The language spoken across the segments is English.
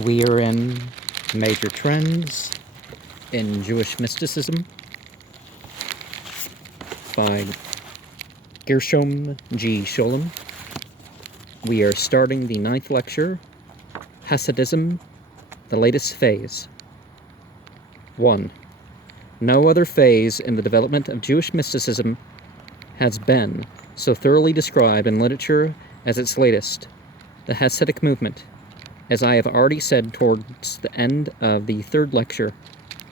We are in Major Trends in Jewish Mysticism by Gershom G. Scholem. We are starting the 9th lecture, Hasidism, the latest phase. 1. No other phase in the development of Jewish mysticism has been so thoroughly described in literature as its latest, the Hasidic movement. As I have already said towards the end of the 3rd lecture,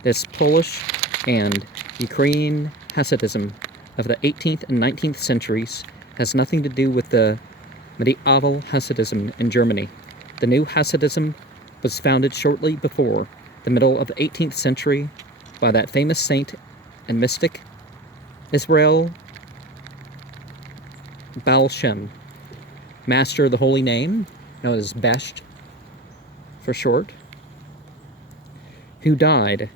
this Polish and Ukrainian Hasidism of the 18th and 19th centuries has nothing to do with the medieval Hasidism in Germany. The new Hasidism was founded shortly before the middle of the 18th century by that famous saint and mystic Israel Baal Shem, master of the holy name, known as Besht for short, who died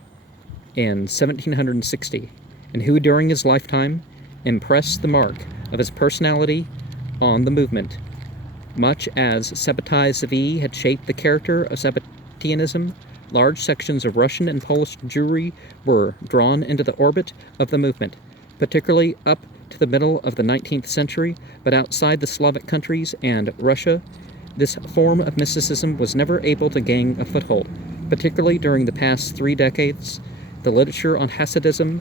in 1760, and who during his lifetime impressed the mark of his personality on the movement, much as Sabbatai Zevi had shaped the character of Sabbateanism. Large sections of Russian and Polish Jewry were drawn into the orbit of the movement, particularly up to the middle of the 19th century, but outside the Slavic countries and Russia, this form of mysticism was never able to gain a foothold. Particularly during the past 3 decades, the literature on Hasidism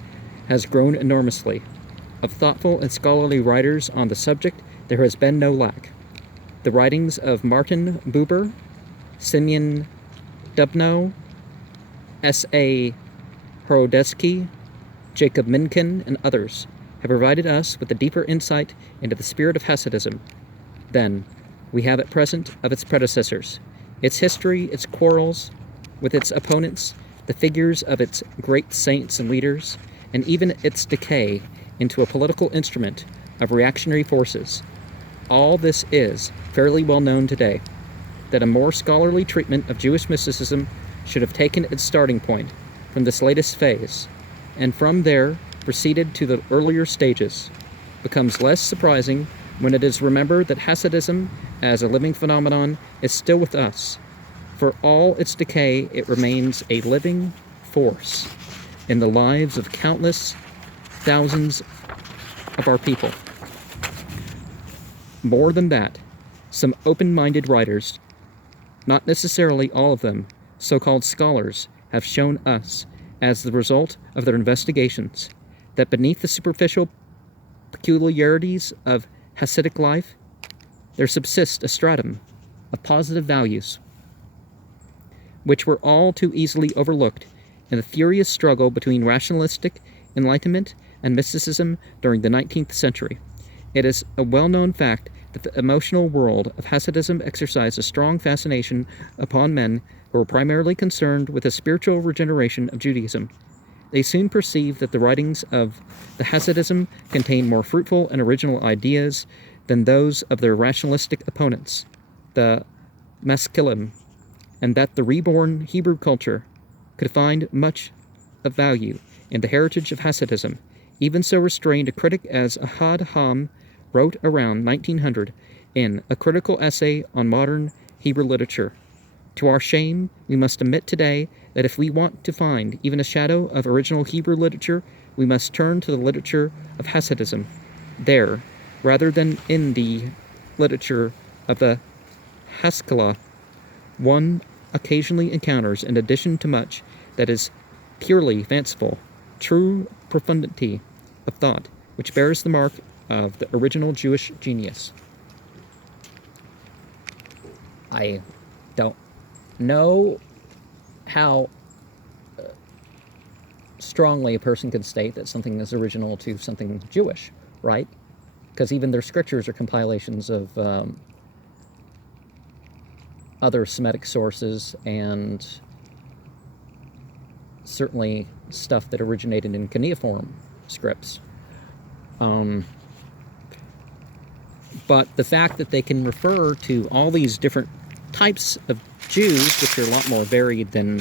has grown enormously. Of thoughtful and scholarly writers on the subject, there has been no lack. The writings of Martin Buber, Simeon Dubnow, S.A. Horodecki, Jacob Minkin, and others have provided us with a deeper insight into the spirit of Hasidism than we have at present of its predecessors. Its history, its quarrels with its opponents, the figures of its great saints and leaders, and even its decay into a political instrument of reactionary forces. All this is fairly well known today. That a more scholarly treatment of Jewish mysticism should have taken its starting point from this latest phase, and from there proceeded to the earlier stages, becomes less surprising when it is remembered that Hasidism, as a living phenomenon, is still with us. For all its decay, it remains a living force in the lives of countless thousands of our people. More than that, some open-minded writers, not necessarily all of them, so-called scholars, have shown us, as the result of their investigations, that beneath the superficial peculiarities of Hasidic life, there subsists a stratum of positive values, which were all too easily overlooked in the furious struggle between rationalistic enlightenment and mysticism during the 19th century. It is a well-known fact that the emotional world of Hasidism exercised a strong fascination upon men who were primarily concerned with the spiritual regeneration of Judaism. They soon perceived that the writings of the Hasidism contained more fruitful and original ideas than those of their rationalistic opponents, the Scholem, and that the reborn Hebrew culture could find much of value in the heritage of Hasidism. Even so restrained a critic as Ahad Ham wrote around 1900 in a critical essay on modern Hebrew literature. To our shame, we must admit today that if we want to find even a shadow of original Hebrew literature, we must turn to the literature of Hasidism. There, rather than in the literature of the Haskalah, one occasionally encounters, in addition to much that is purely fanciful, true profundity of thought, which bears the mark of the original Jewish genius. I don't know how strongly a person could state that something is original to something Jewish, right? Because even their scriptures are compilations of other Semitic sources, and certainly stuff that originated in cuneiform scripts. But the fact that they can refer to all these different types of Jews, which are a lot more varied than,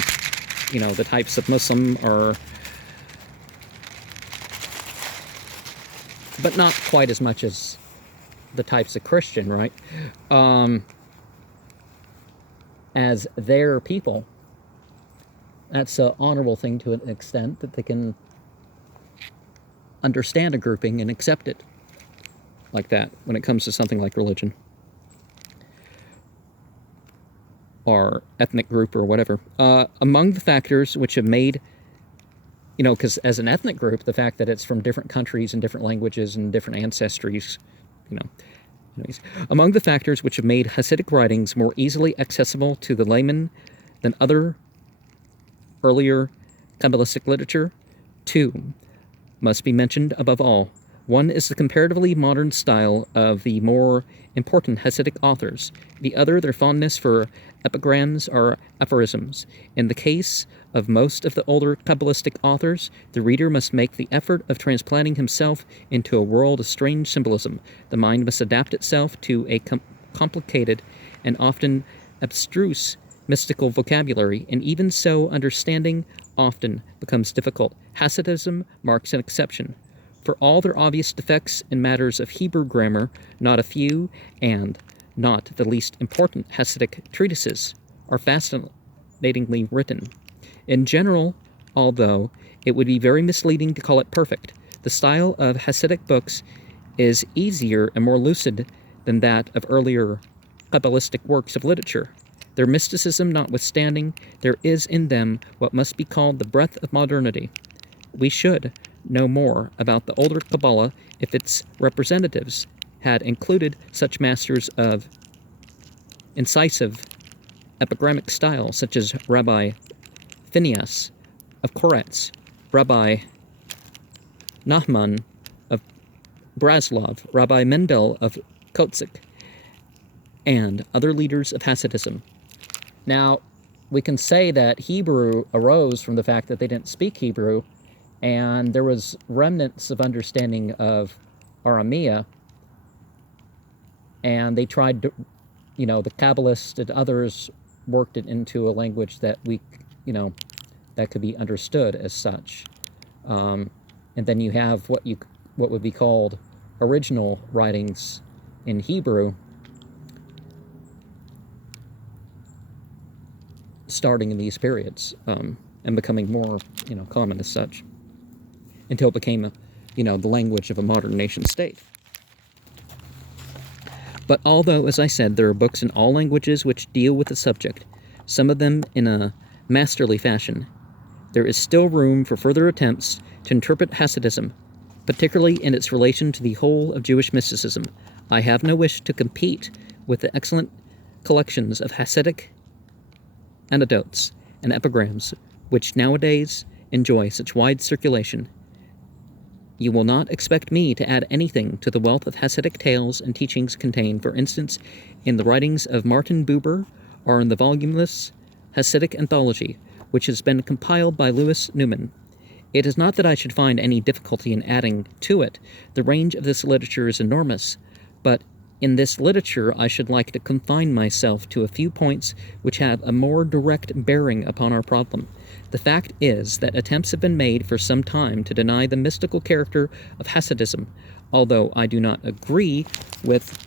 the types of Muslim, are, but not quite as much as the types of Christian, right? as their people, that's an honorable thing to an extent, that they can understand a grouping and accept it like that when it comes to something like religion or ethnic group or whatever. Among the factors which have made, because as an ethnic group, the fact that it's from different countries and different languages and different ancestries, anyways, among the factors which have made Hasidic writings more easily accessible to the layman than other earlier Kabbalistic literature, two must be mentioned above all. One is the comparatively modern style of the more important Hasidic authors. The other, their fondness for epigrams or aphorisms. In the case of most of the older Kabbalistic authors, the reader must make the effort of transplanting himself into a world of strange symbolism. The mind must adapt itself to a complicated and often abstruse mystical vocabulary, and even so, understanding often becomes difficult. Hasidism marks an exception. For all their obvious defects in matters of Hebrew grammar, not a few, and not the least important Hasidic treatises, are fascinatingly written. In general, although it would be very misleading to call it perfect, the style of Hasidic books is easier and more lucid than that of earlier Kabbalistic works of literature. Their mysticism notwithstanding, there is in them what must be called the breath of modernity. We should know more about the older Kabbalah if its representatives had included such masters of incisive epigrammic style, such as Rabbi Phineas of Koretz, Rabbi Nachman of Braslov, Rabbi Mendel of Kotzik, and other leaders of Hasidism. Now, we can say that Hebrew arose from the fact that they didn't speak Hebrew, and there was remnants of understanding of Aramea, and they tried to, the Kabbalists and others worked it into a language that that could be understood as such. And then you have what would be called original writings in Hebrew, starting in these periods, and becoming more, common as such, until it became, the language of a modern nation state. But although, as I said, there are books in all languages which deal with the subject, some of them in a masterly fashion, there is still room for further attempts to interpret Hasidism, particularly in its relation to the whole of Jewish mysticism. I have no wish to compete with the excellent collections of Hasidic anecdotes and epigrams which nowadays enjoy such wide circulation. You will not expect me to add anything to the wealth of Hasidic tales and teachings contained, for instance, in the writings of Martin Buber or in the voluminous Hasidic anthology, which has been compiled by Louis Newman. It is not that I should find any difficulty in adding to it. The range of this literature is enormous, but in this literature I should like to confine myself to a few points which have a more direct bearing upon our problem. The fact is that attempts have been made for some time to deny the mystical character of Hasidism, although I do not agree with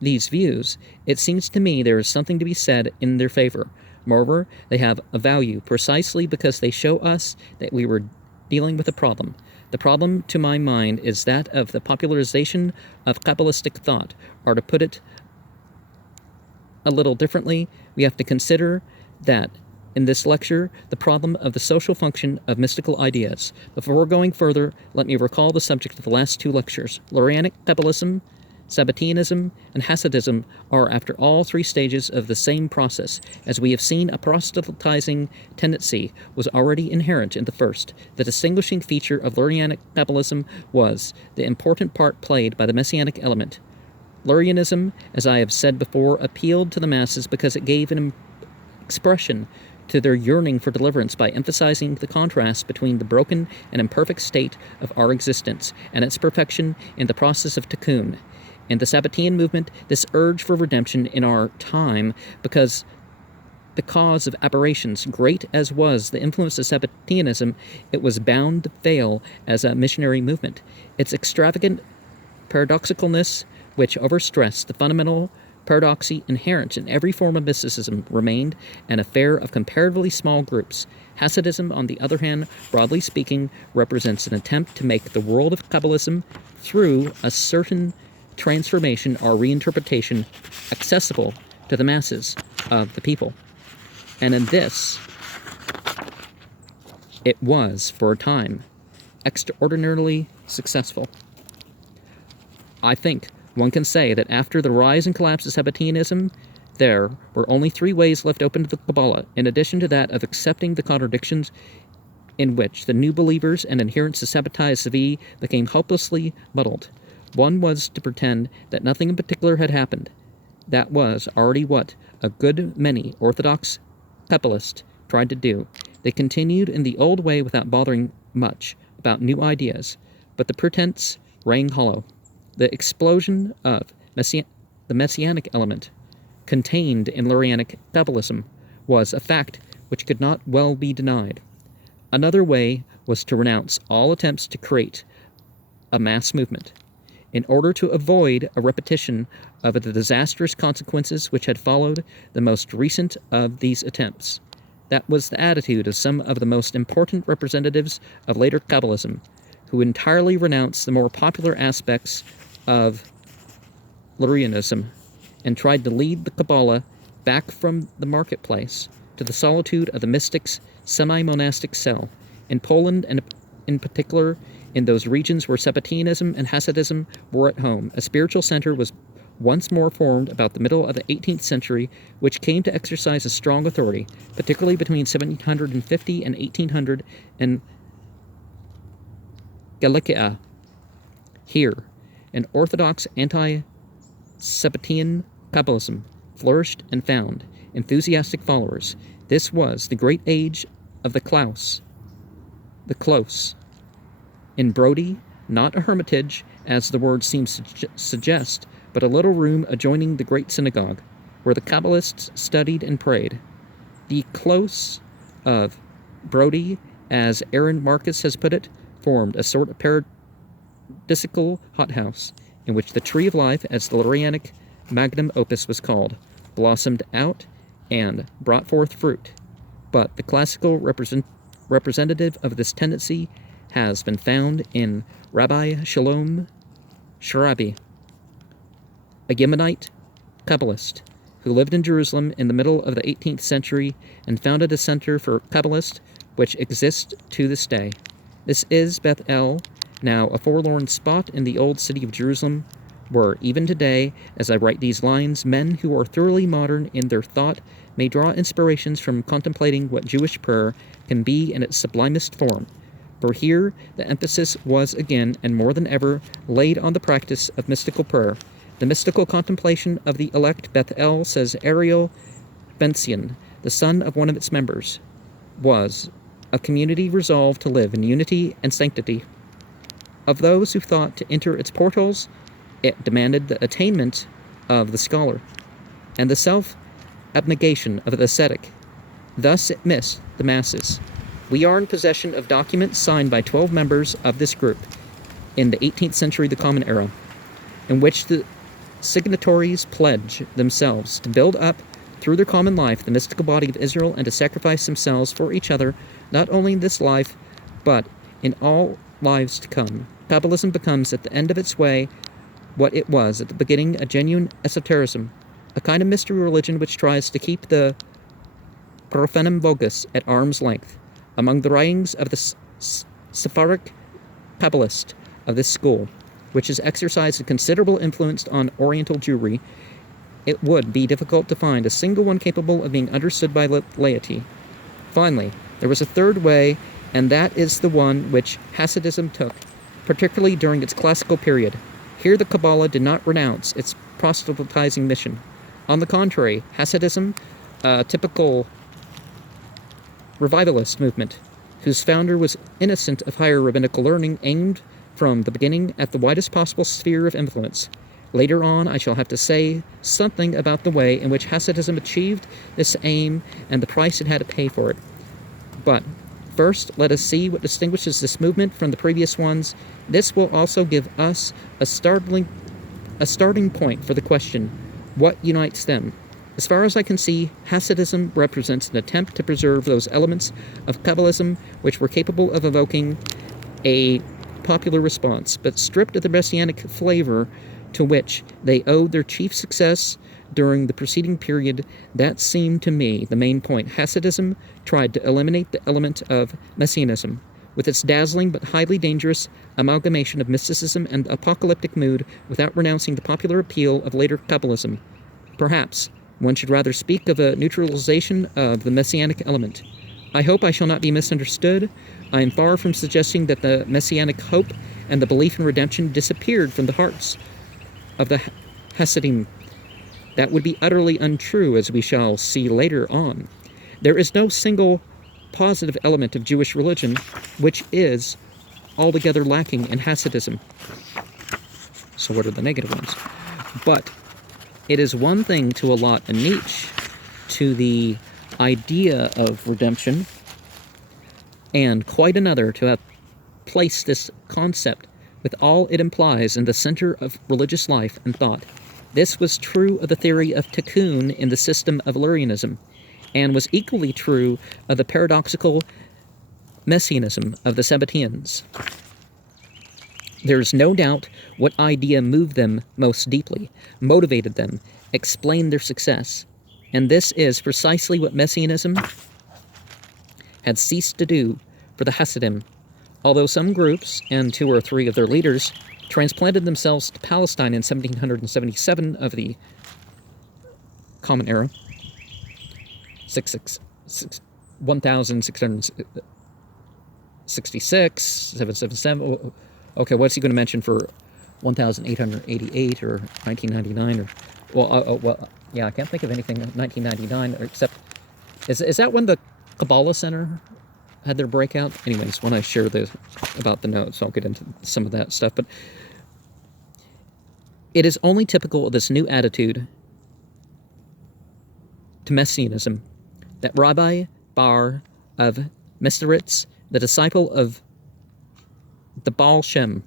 these views. It seems to me there is something to be said in their favor. Moreover, they have a value precisely because they show us that we were dealing with a problem. The problem, to my mind, is that of the popularization of Kabbalistic thought, or to put it a little differently, we have to consider that in this lecture, the problem of the social function of mystical ideas. Before going further, let me recall the subject of the last two lectures. Lurianic Kabbalism, Sabbatianism, and Hasidism are, after all, three stages of the same process. As we have seen, a proselytizing tendency was already inherent in the first. The distinguishing feature of Lurianic Kabbalism was the important part played by the messianic element. Lurianism, as I have said before, appealed to the masses because it gave an expression to their yearning for deliverance by emphasizing the contrast between the broken and imperfect state of our existence and its perfection in the process of tikkun. In the Sabbatean movement, this urge for redemption in our time, because the cause of aberrations, great as was the influence of Sabbateanism, it was bound to fail as a missionary movement. Its extravagant paradoxicalness, which overstressed the fundamental Paradoxy inherent in every form of mysticism remained an affair of comparatively small groups. Hasidism, on the other hand, broadly speaking, represents an attempt to make the world of Kabbalism, through a certain transformation or reinterpretation, accessible to the masses of the people. And in this, it was, for a time, extraordinarily successful. I think one can say that after the rise and collapse of Sabbateanism, there were only three ways left open to the Kabbalah, in addition to that of accepting the contradictions in which the new believers and adherents of Sabbatai Savi became hopelessly muddled. One was to pretend that nothing in particular had happened. That was already what a good many Orthodox Kabbalists tried to do. They continued in the old way without bothering much about new ideas, but the pretense rang hollow. The explosion of the messianic element contained in Lurianic Kabbalism was a fact which could not well be denied. Another way was to renounce all attempts to create a mass movement, in order to avoid a repetition of the disastrous consequences which had followed the most recent of these attempts. That was the attitude of some of the most important representatives of later Kabbalism, who entirely renounced the more popular aspects of Lurianism and tried to lead the Kabbalah back from the marketplace to the solitude of the mystic's semi-monastic cell. In Poland, and in particular in those regions where Sabbateanism and Hasidism were at home, a spiritual center was once more formed about the middle of the 18th century, which came to exercise a strong authority, particularly between 1750 and 1800 in Galicia. Here, an orthodox anti-Sabbatean Kabbalism flourished and found enthusiastic followers. This was the great age of the close. In Brody, not a hermitage, as the word seems to suggest, but a little room adjoining the great synagogue, where the Kabbalists studied and prayed. The close of Brody, as Aaron Marcus has put it, formed a sort of paradisical hothouse, in which the tree of life, as the Lurianic magnum opus was called, blossomed out and brought forth fruit. But the classical representative of this tendency has been found in Rabbi Scholem Sharabi, a Yemenite Kabbalist who lived in Jerusalem in the middle of the 18th century and founded a center for Kabbalists which exists to this day. This is Beth El, now a forlorn spot in the old city of Jerusalem, where even today, as I write these lines, men who are thoroughly modern in their thought may draw inspirations from contemplating what Jewish prayer can be in its sublimest form. For here the emphasis was again, and more than ever, laid on the practice of mystical prayer. The mystical contemplation of the elect Beth El, says Ariel Bension, the son of one of its members, was a community resolved to live in unity and sanctity. Of those who thought to enter its portals, it demanded the attainment of the scholar and the self-abnegation of the ascetic. Thus it missed the masses. We are in possession of documents signed by 12 members of this group in the 18th century, the Common Era, in which the signatories pledge themselves to build up, through their common life, the mystical body of Israel and to sacrifice themselves for each other, not only in this life, but in all lives to come. Kabbalism becomes, at the end of its way, what it was at the beginning, a genuine esotericism, a kind of mystery religion which tries to keep the prophenem vogus at arm's length. Among the writings of the Sephardic Kabbalist of this school, which has exercised a considerable influence on Oriental Jewry, it would be difficult to find a single one capable of being understood by laity. Finally, there was a third way, and that is the one which Hasidism took, particularly during its classical period. Here the Kabbalah did not renounce its proselytizing mission. On the contrary, Hasidism, a typical revivalist movement, whose founder was innocent of higher rabbinical learning, aimed from the beginning at the widest possible sphere of influence. Later on, I shall have to say something about the way in which Hasidism achieved this aim and the price it had to pay for it. But first, let us see what distinguishes this movement from the previous ones. This will also give us a starting point for the question, What unites them? As far as I can see, Hasidism represents an attempt to preserve those elements of Kabbalism which were capable of evoking a popular response, but stripped of the messianic flavor to which they owed their chief success during the preceding period. That seemed to me the main point. Hasidism tried to eliminate the element of messianism, with its dazzling but highly dangerous amalgamation of mysticism and apocalyptic mood, without renouncing the popular appeal of later Kabbalism. Perhaps one should rather speak of a neutralization of the messianic element. I hope I shall not be misunderstood. I am far from suggesting that the messianic hope and the belief in redemption disappeared from the hearts of the Hasidim. That would be utterly untrue, as we shall see later on. There is no single positive element of Jewish religion which is altogether lacking in Hasidism. So what are the negative ones? But it is one thing to allot a niche to the idea of redemption, and quite another to have placed this concept with all it implies in the center of religious life and thought. This was true of the theory of tikkun in the system of Illyrianism, and was equally true of the paradoxical messianism of the Sabbateans. There is no doubt what idea moved them most deeply, motivated them, explained their success. And this is precisely what messianism had ceased to do for the Hasidim, although some groups, and 2 or 3 of their leaders, transplanted themselves to Palestine in 1777 of the Common Era, 1666, 777. Okay, what's he going to mention for 1888 or 1999? Or well, yeah, I can't think of anything in 1999 except is that when the Kabbalah Center had their breakout? Anyways, when I share about the notes, I'll get into some of that stuff. But it is only typical of this new attitude to messianism that Rabbi Bar of Mesteritz, the disciple of the Baal Shem,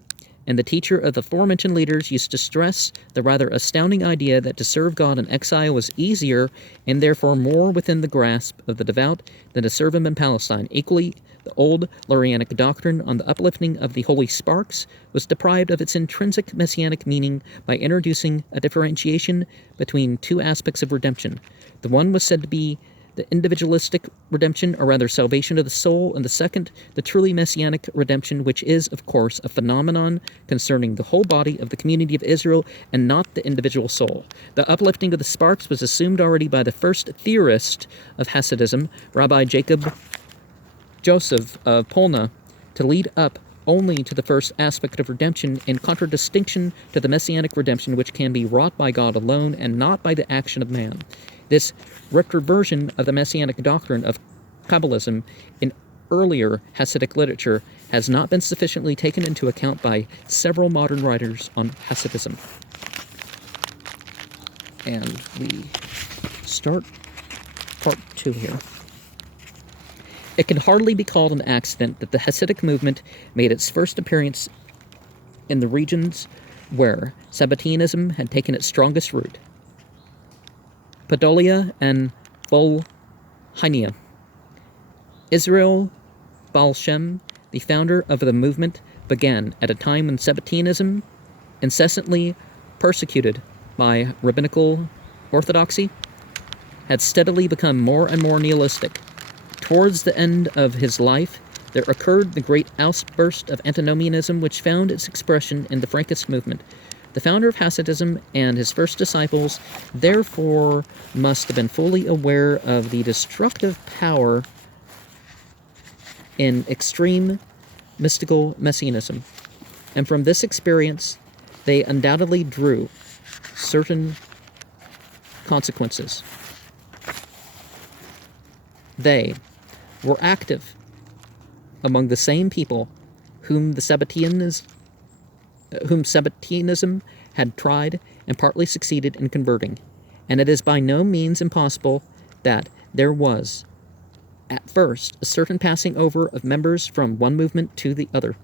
and the teacher of the aforementioned leaders, used to stress the rather astounding idea that to serve God in exile was easier and therefore more within the grasp of the devout than to serve him in Palestine. Equally, the old Lurianic doctrine on the uplifting of the holy sparks was deprived of its intrinsic messianic meaning by introducing a differentiation between 2 aspects of redemption. The one was said to be the individualistic redemption, or rather salvation of the soul, and the second, the truly messianic redemption, which is, of course, a phenomenon concerning the whole body of the community of Israel and not the individual soul. The uplifting of the sparks was assumed already by the first theorist of Hasidism, Rabbi Jacob Joseph of Polna, to lead up only to the first aspect of redemption, in contradistinction to the messianic redemption which can be wrought by God alone and not by the action of man. This retroversion of the messianic doctrine of Kabbalism in earlier Hasidic literature has not been sufficiently taken into account by several modern writers on Hasidism. And we start part 2 here. It can hardly be called an accident that the Hasidic movement made its first appearance in the regions where Sabbateanism had taken its strongest root, Podolia and Volhynia. Israel Baal Shem, the founder of the movement, began at a time when Sabbateanism, incessantly persecuted by rabbinical orthodoxy, had steadily become more and more nihilistic. Towards the end of his life, there occurred the great outburst of antinomianism, which found its expression in the Frankist movement. The founder of Hasidism and his first disciples, therefore, must have been fully aware of the destructive power in extreme mystical messianism. And from this experience, they undoubtedly drew certain consequences. They were active among the same people whom Sabbateanism had tried and partly succeeded in converting, and it is by no means impossible that there was, at first, a certain passing over of members from one movement to the other.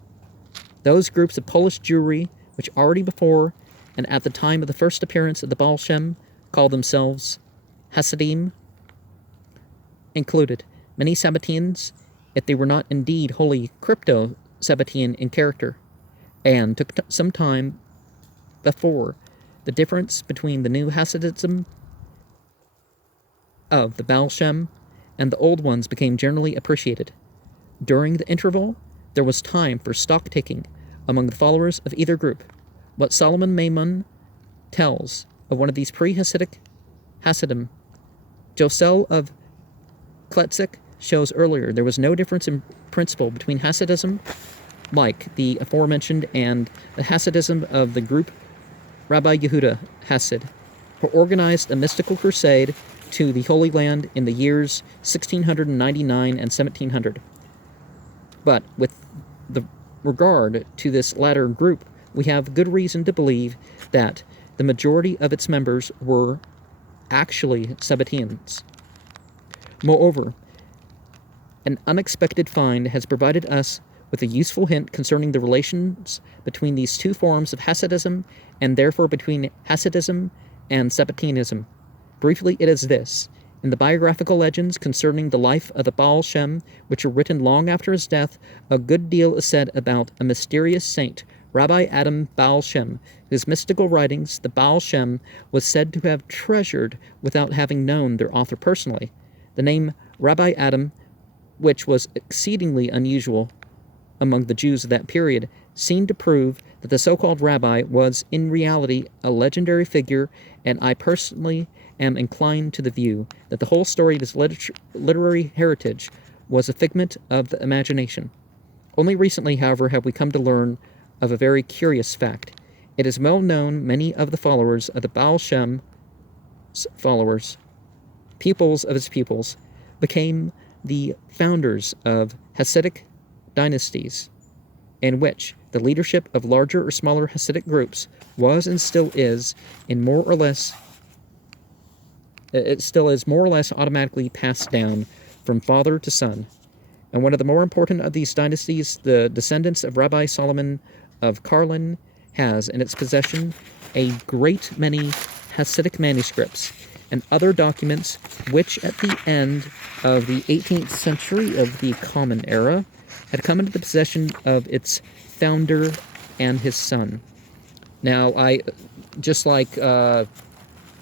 Those groups of Polish Jewry, which already before and at the time of the first appearance of the Baal Shem called themselves Hasidim, included many Sabbateans, if they were not indeed wholly crypto-Sabbatean in character, and took some time before the difference between the new Hasidism of the Baal Shem and the old ones became generally appreciated. During the interval, there was time for stock-taking among the followers of either group. What Solomon Maimon tells of one of these pre-Hasidic Hasidim, Josel of Kletzik, shows earlier there was no difference in principle between Hasidism, like the aforementioned, and the Hasidism of the group Rabbi Yehuda Hasid, who organized a mystical crusade to the Holy Land in the years 1699 and 1700. But with the regard to this latter group, we have good reason to believe that the majority of its members were actually Sabbateans. Moreover, an unexpected find has provided us with a useful hint concerning the relations between these two forms of Hasidism, and therefore between Hasidism and Sabbatianism. Briefly, it is this. In the biographical legends concerning the life of the Baal Shem, which were written long after his death, a good deal is said about a mysterious saint, Rabbi Adam Baal Shem, whose mystical writings the Baal Shem was said to have treasured without having known their author personally. The name Rabbi Adam, which was exceedingly unusual among the Jews of that period, seemed to prove that the so-called rabbi was in reality a legendary figure, and I personally am inclined to the view that the whole story of his literary heritage was a figment of the imagination. Only recently, however, have we come to learn of a very curious fact. It is well known many of the followers of the Baal Shem's pupils of his pupils, became the founders of Hasidic dynasties, in which the leadership of larger or smaller Hasidic groups was and still is more or less automatically passed down from father to son. And one of the more important of these dynasties, the descendants of Rabbi Solomon of Karlin, has in its possession a great many Hasidic manuscripts and other documents which at the end of the 18th century of the Common Era had come into the possession of its founder and his son. Now, just like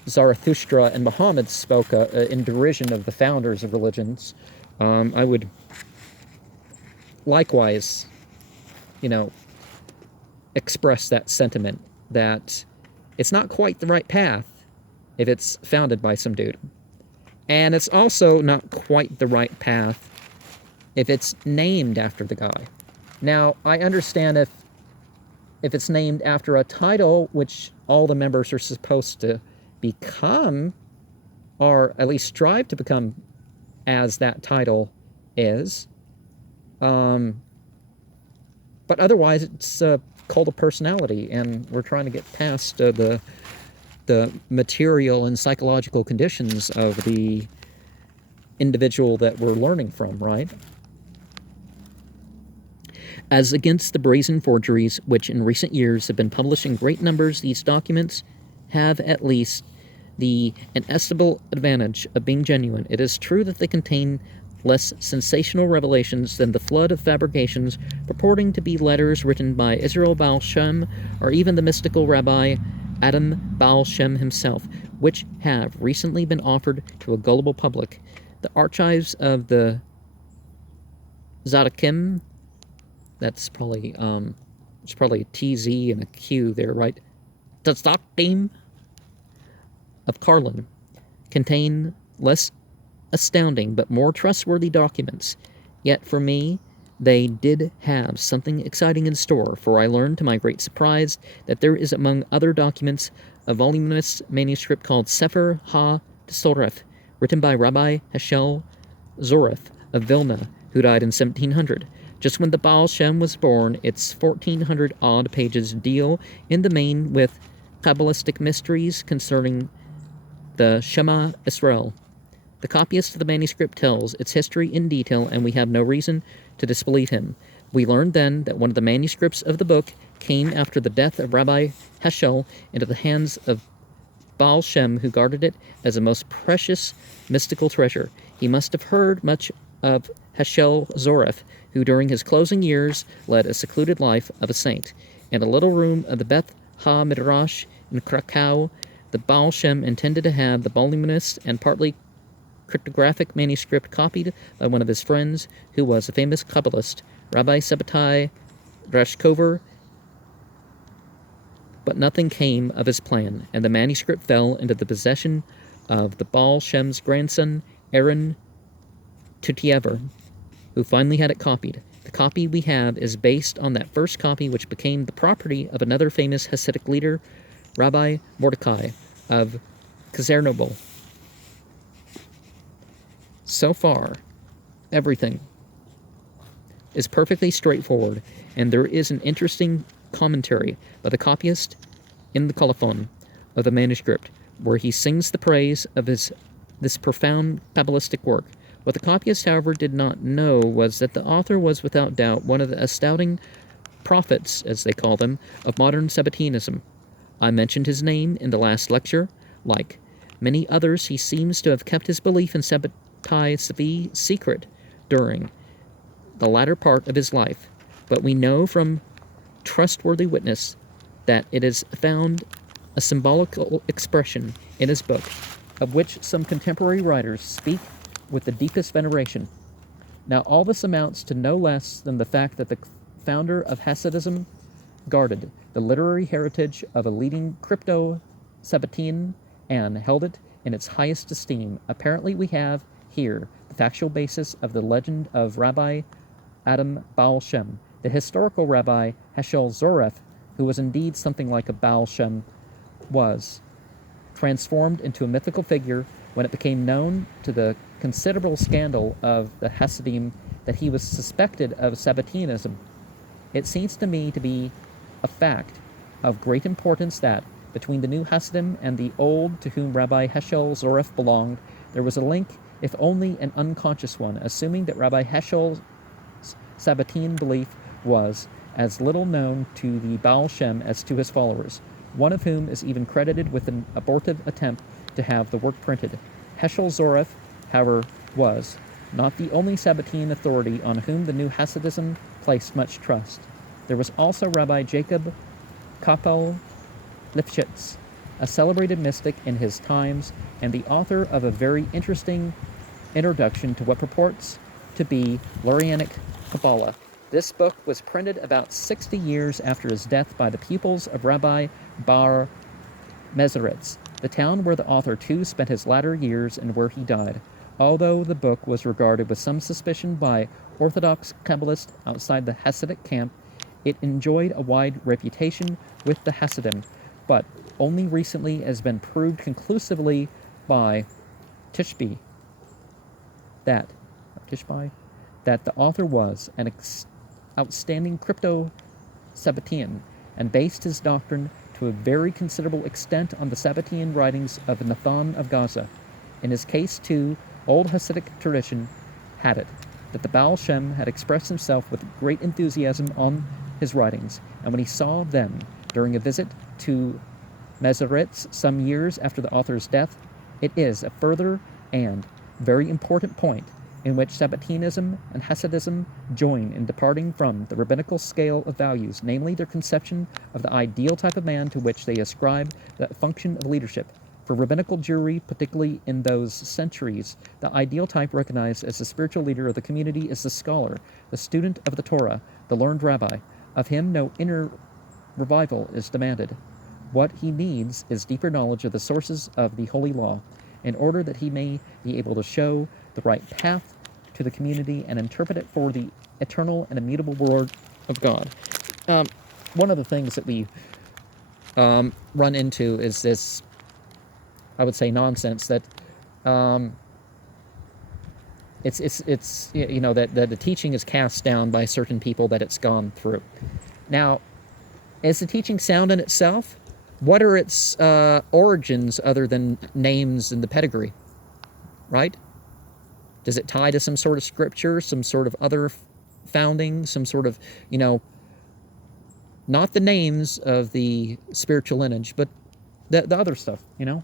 Zarathustra and Muhammad spoke in derision of the founders of religions, I would likewise, express that sentiment that it's not quite the right path if it's founded by some dude. And it's also not quite the right path if it's named after the guy. Now, I understand if it's named after a title which all the members are supposed to become, or at least strive to become as that title is. But otherwise, it's a cult of personality, and we're trying to get past the material and psychological conditions of the individual that we're learning from, right? As against the brazen forgeries which in recent years have been published in great numbers, these documents have at least the inestimable advantage of being genuine. It is true that they contain less sensational revelations than the flood of fabrications purporting to be letters written by Israel Baal Shem or even the mystical Rabbi Adam Baal Shem himself, which have recently been offered to a gullible public. The archives of the Tzaddikim, that's probably it's probably a TZ and a Q there, right? The Tzaddikim of Karlin contain less astounding but more trustworthy documents. Yet for me, they did have something exciting in store, for I learned to my great surprise that there is among other documents a voluminous manuscript called Sefer HaTsoreth, written by Rabbi Heschel Zoreth of Vilna, who died in 1700. Just when the Baal Shem was born, its 1,400-odd pages deal in the main with Kabbalistic mysteries concerning the Shema Israel. The copyist of the manuscript tells its history in detail, and we have no reason to disbelieve him. We learned then that one of the manuscripts of the book came after the death of Rabbi Heschel into the hands of Baal Shem, who guarded it as a most precious mystical treasure. He must have heard much of Heschel Zoref, who during his closing years led a secluded life of a saint. In a little room of the Beth Ha-Midrash in Krakow, the Baal Shem intended to have the voluminous and partly cryptographic manuscript copied by one of his friends, who was a famous Kabbalist, Rabbi Sabbatai Rashkover, but nothing came of his plan, and the manuscript fell into the possession of the Baal Shem's grandson, Aaron Tutiever, who finally had it copied. The copy we have is based on that first copy, which became the property of another famous Hasidic leader, Rabbi Mordecai of Kazernobel. So far, everything is perfectly straightforward, and there is an interesting commentary by the copyist in the colophon of the manuscript, where he sings the praise of this profound Kabbalistic work. What the copyist, however, did not know was that the author was without doubt one of the astounding prophets, as they call them, of modern Sabbatianism. I mentioned his name in the last lecture. Like many others, he seems to have kept his belief in Sabbatai Tzvi secret during the latter part of his life, but we know from trustworthy witness that it has found a symbolical expression in his book, of which some contemporary writers speak with the deepest veneration. Now, all this amounts to no less than the fact that the founder of Hasidism guarded the literary heritage of a leading crypto-Sabbatian and held it in its highest esteem. Apparently, we have here the factual basis of the legend of Rabbi Adam Baal Shem, the historical Rabbi Heschel Zoref, who was indeed something like a Baal Shem was, transformed into a mythical figure when it became known to the considerable scandal of the Hasidim that he was suspected of Sabbatianism. It seems to me to be a fact of great importance that, between the new Hasidim and the old to whom Rabbi Heschel Zoref belonged, there was a link, if only an unconscious one, assuming that Rabbi Heschel's Sabbatian belief was as little known to the Baal Shem as to his followers, one of whom is even credited with an abortive attempt to have the work printed. Heschel Zoref, however, was not the only Sabbatian authority on whom the new Hasidism placed much trust. There was also Rabbi Jacob Kapel Lifshitz, a celebrated mystic in his times and the author of a very interesting introduction to what purports to be Lurianic Kabbalah. This book was printed about 60 years after his death by the pupils of Rabbi Bar Mezeritz, the town where the author too spent his latter years and where he died. Although the book was regarded with some suspicion by Orthodox Kabbalists outside the Hasidic camp, it enjoyed a wide reputation with the Hasidim, but only recently has been proved conclusively by Tishby that the author was an outstanding crypto-Sabbatian and based his doctrine to a very considerable extent on the Sabbatian writings of Nathan of Gaza. In his case, too, old Hasidic tradition had it that the Baal Shem had expressed himself with great enthusiasm on his writings, and when he saw them during a visit to Mezeritz some years after the author's death, it is a further and very important point in which Sabbatianism and Hasidism join in departing from the rabbinical scale of values, namely their conception of the ideal type of man to which they ascribe the function of leadership. For rabbinical Jewry, particularly in those centuries, the ideal type recognized as the spiritual leader of the community is the scholar, the student of the Torah, the learned rabbi. Of him no inner revival is demanded. What he needs is deeper knowledge of the sources of the holy law, in order that he may be able to show the right path to the community and interpret it for the eternal and immutable word of God. One of the things that we run into is this, I would say, nonsense that it's you know that the teaching is cast down by certain people that it's gone through. Now, is the teaching sound in itself? What are its origins other than names and the pedigree? Right? Does it tie to some sort of scripture, some sort of other founding, some sort of, not the names of the spiritual lineage, but the other stuff, you know?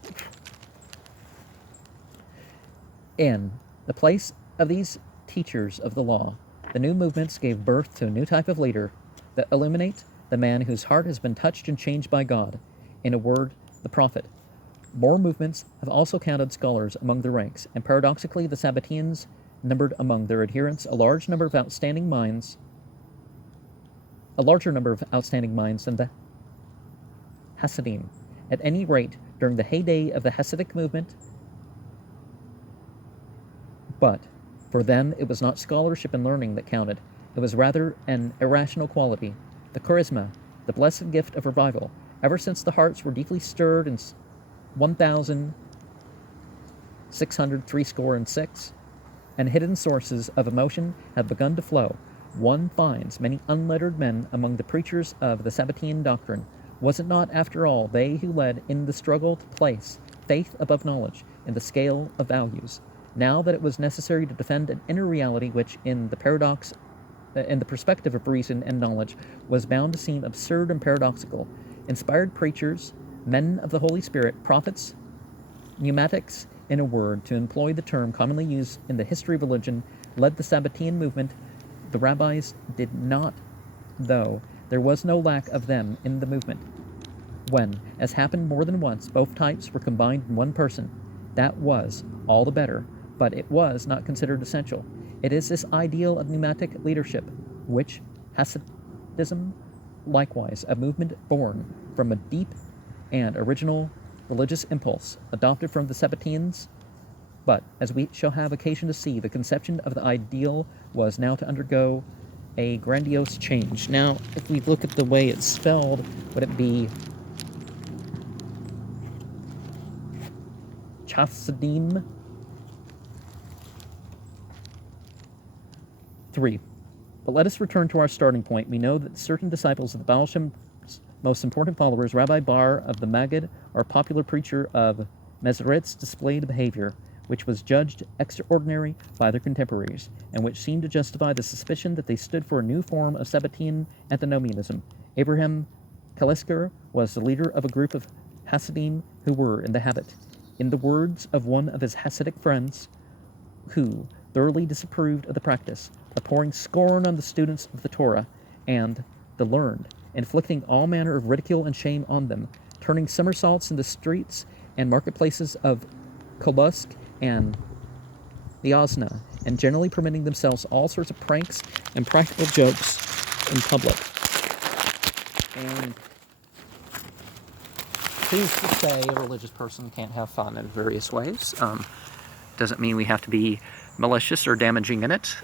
In the place of these teachers of the law, the new movements gave birth to a new type of leader that illuminate the man whose heart has been touched and changed by God. In a word, the prophet. More movements have also counted scholars among their ranks, and paradoxically, the Sabbateans numbered among their adherents a larger number of outstanding minds than the Hasidim. At any rate, during the heyday of the Hasidic movement, but for them it was not scholarship and learning that counted. It was rather an irrational quality, the charisma, the blessed gift of revival. Ever since the hearts were deeply stirred in 1,666, and hidden sources of emotion have begun to flow, one finds many unlettered men among the preachers of the Sabbatean doctrine. Was it not, after all, they who led in the struggle to place faith above knowledge in the scale of values? Now that it was necessary to defend an inner reality which, in the perspective of reason and knowledge, was bound to seem absurd and paradoxical, inspired preachers, men of the Holy Spirit, prophets, pneumatics, in a word, to employ the term commonly used in the history of religion, led the Sabbatean movement. The rabbis did not, though there was no lack of them in the movement. When, as happened more than once, both types were combined in one person, that was all the better, but it was not considered essential. It is this ideal of pneumatic leadership, which Hasidism, likewise, a movement born from a deep and original religious impulse, adopted from the Sabbateans. But, as we shall have occasion to see, the conception of the ideal was now to undergo a grandiose change. Now, if we look at the way it's spelled, would it be Chassidim? 3. But let us return to our starting point. We know that certain disciples of the Baal Shem's most important followers, Rabbi Bar of the Maggid, or popular preacher of Mezerit's displayed behavior, which was judged extraordinary by their contemporaries, and which seemed to justify the suspicion that they stood for a new form of Sabbatean antinomianism. Abraham Kalisker was the leader of a group of Hasidim who were in the habit, in the words of one of his Hasidic friends, who thoroughly disapproved of the practice, of pouring scorn on the students of the Torah and the learned, inflicting all manner of ridicule and shame on them, turning somersaults in the streets and marketplaces of Kolosk and Liozna, and generally permitting themselves all sorts of pranks and practical jokes in public. And who's to say a religious person can't have fun in various ways? Doesn't mean we have to be malicious or damaging in it.